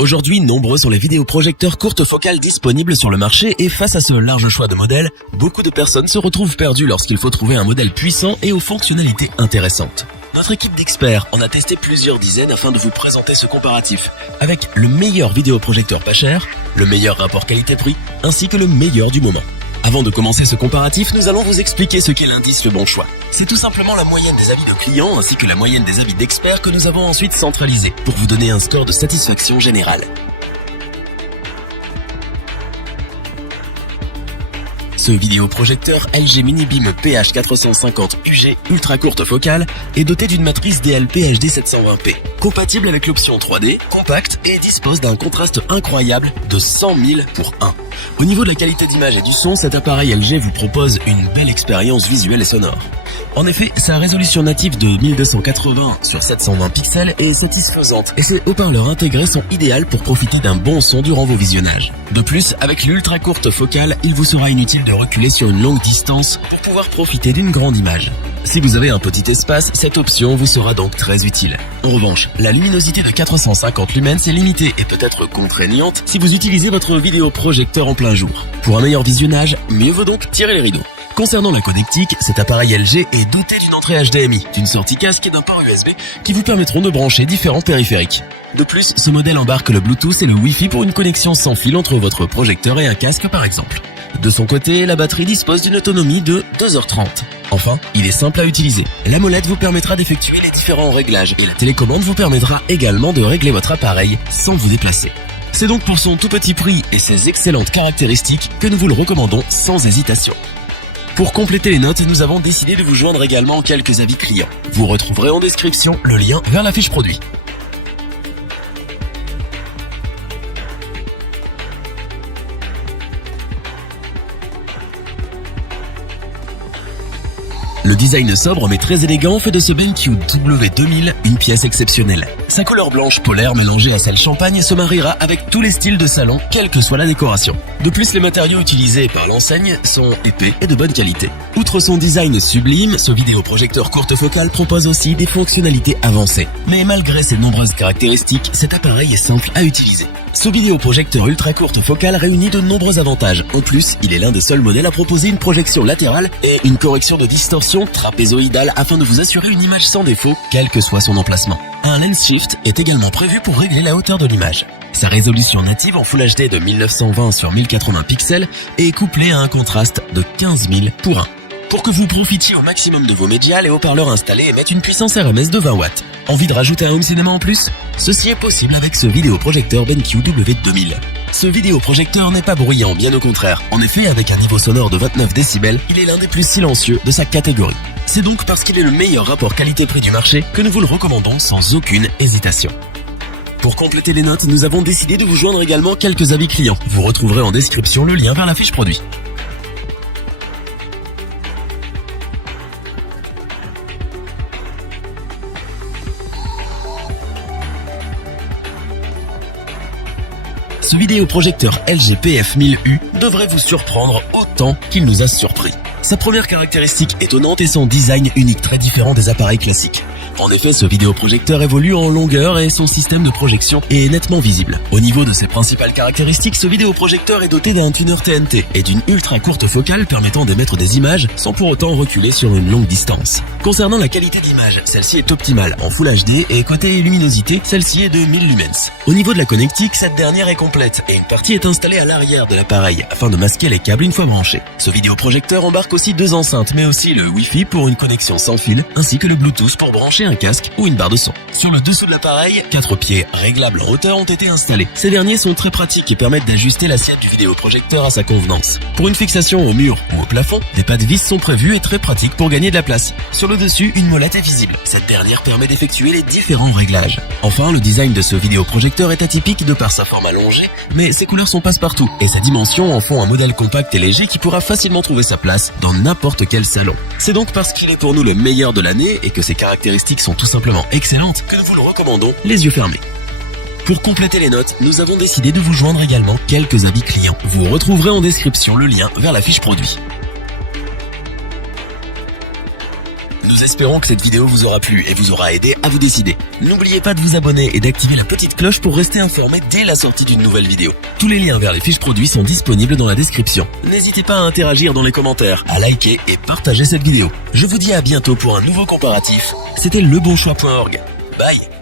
Aujourd'hui, nombreux sont les vidéoprojecteurs courte focale disponibles sur le marché et face à ce large choix de modèles, beaucoup de personnes se retrouvent perdues lorsqu'il faut trouver un modèle puissant et aux fonctionnalités intéressantes. Notre équipe d'experts en a testé plusieurs dizaines afin de vous présenter ce comparatif, avec le meilleur vidéoprojecteur pas cher, le meilleur rapport qualité-prix, ainsi que le meilleur du moment. Avant de commencer ce comparatif, nous allons vous expliquer ce qu'est l'indice Le Bon Choix. C'est tout simplement la moyenne des avis de clients ainsi que la moyenne des avis d'experts que nous avons ensuite centralisés pour vous donner un score de satisfaction générale. Ce vidéoprojecteur LG Mini-Beam PH450UG ultra courte focale est doté d'une matrice DLP HD 720p, compatible avec l'option 3D, compact et dispose d'un contraste incroyable de 100 000 pour 1. Au niveau de la qualité d'image et du son, cet appareil LG vous propose une belle expérience visuelle et sonore. En effet, sa résolution native de 1280 sur 720 pixels est satisfaisante et ses haut-parleurs intégrés sont idéaux pour profiter d'un bon son durant vos visionnages. De plus, avec l'ultra courte focale, il vous sera inutile de reculer sur une longue distance pour pouvoir profiter d'une grande image. Si vous avez un petit espace, cette option vous sera donc très utile. En revanche, la luminosité de 450 lumens est limitée et peut être contraignante si vous utilisez votre vidéoprojecteur en plein jour. Pour un meilleur visionnage, mieux vaut donc tirer les rideaux. Concernant la connectique, cet appareil LG est doté d'une entrée HDMI, d'une sortie casque et d'un port USB qui vous permettront de brancher différents périphériques. De plus, ce modèle embarque le Bluetooth et le Wi-Fi pour une connexion sans fil entre votre projecteur et un casque par exemple. De son côté, la batterie dispose d'une autonomie de 2h30. Enfin, il est simple à utiliser. La molette vous permettra d'effectuer les différents réglages et la télécommande vous permettra également de régler votre appareil sans vous déplacer. C'est donc pour son tout petit prix et ses excellentes caractéristiques que nous vous le recommandons sans hésitation. Pour compléter les notes, nous avons décidé de vous joindre également quelques avis clients. Vous retrouverez en description le lien vers la fiche produit. Le design sobre mais très élégant fait de ce BenQ W2000 une pièce exceptionnelle. Sa couleur blanche polaire mélangée à celle champagne se mariera avec tous les styles de salon, quelle que soit la décoration. De plus, les matériaux utilisés par l'enseigne sont épais et de bonne qualité. Outre son design sublime, ce vidéoprojecteur courte focale propose aussi des fonctionnalités avancées. Mais malgré ses nombreuses caractéristiques, cet appareil est simple à utiliser. Ce vidéoprojecteur ultra courte focale réunit de nombreux avantages. En plus, il est l'un des seuls modèles à proposer une projection latérale et une correction de distorsion trapézoïdale afin de vous assurer une image sans défaut, quel que soit son emplacement. Un lens shift est également prévu pour régler la hauteur de l'image. Sa résolution native en Full HD de 1920 sur 1080 pixels est couplée à un contraste de 15 000 pour 1. Pour que vous profitiez au maximum de vos médias, les haut-parleurs installés émettent une puissance RMS de 20 watts. Envie de rajouter un home cinéma en plus? Ceci est possible avec ce vidéoprojecteur BenQ W2000. Ce vidéoprojecteur n'est pas bruyant, bien au contraire. En effet, avec un niveau sonore de 29 décibels, il est l'un des plus silencieux de sa catégorie. C'est donc parce qu'il est le meilleur rapport qualité-prix du marché que nous vous le recommandons sans aucune hésitation. Pour compléter les notes, nous avons décidé de vous joindre également quelques avis clients. Vous retrouverez en description le lien vers la fiche produit. Ce vidéoprojecteur LG PF1000U devrait vous surprendre autant qu'il nous a surpris. Sa première caractéristique étonnante est son design unique très différent des appareils classiques. En effet, ce vidéoprojecteur évolue en longueur et son système de projection est nettement visible. Au niveau de ses principales caractéristiques, ce vidéoprojecteur est doté d'un tuner TNT et d'une ultra courte focale permettant d'émettre des images sans pour autant reculer sur une longue distance. Concernant la qualité d'image, celle-ci est optimale en Full HD et côté luminosité, celle-ci est de 1000 lumens. Au niveau de la connectique, cette dernière est complète et une partie est installée à l'arrière de l'appareil afin de masquer les câbles une fois branchés. Ce vidéoprojecteur embarque aussi deux enceintes mais aussi le Wi-Fi pour une connexion sans fil ainsi que le Bluetooth pour brancher un casque ou une barre de son. Sur le dessous de l'appareil, 4 pieds réglables en hauteur ont été installés. Ces derniers sont très pratiques et permettent d'ajuster l'assiette du vidéoprojecteur à sa convenance. Pour une fixation au mur ou au plafond, des pas de vis sont prévus et très pratiques pour gagner de la place. Sur le dessus, une molette est visible. Cette dernière permet d'effectuer les différents réglages. Enfin, le design de ce vidéoprojecteur est atypique de par sa forme allongée, mais ses couleurs sont passe-partout et sa dimension en font un modèle compact et léger qui pourra facilement trouver sa place dans n'importe quel salon. C'est donc parce qu'il est pour nous le meilleur de l'année et que ses caractéristiques sont tout simplement excellentes que nous vous le recommandons les yeux fermés. Pour compléter les notes, nous avons décidé de vous joindre également quelques avis clients. Vous retrouverez en description le lien vers la fiche produit. Nous espérons que cette vidéo vous aura plu et vous aura aidé à vous décider. N'oubliez pas de vous abonner et d'activer la petite cloche pour rester informé dès la sortie d'une nouvelle vidéo. Tous les liens vers les fiches produits sont disponibles dans la description. N'hésitez pas à interagir dans les commentaires, à liker et partager cette vidéo. Je vous dis à bientôt pour un nouveau comparatif. C'était lebonchoix.org. Bye.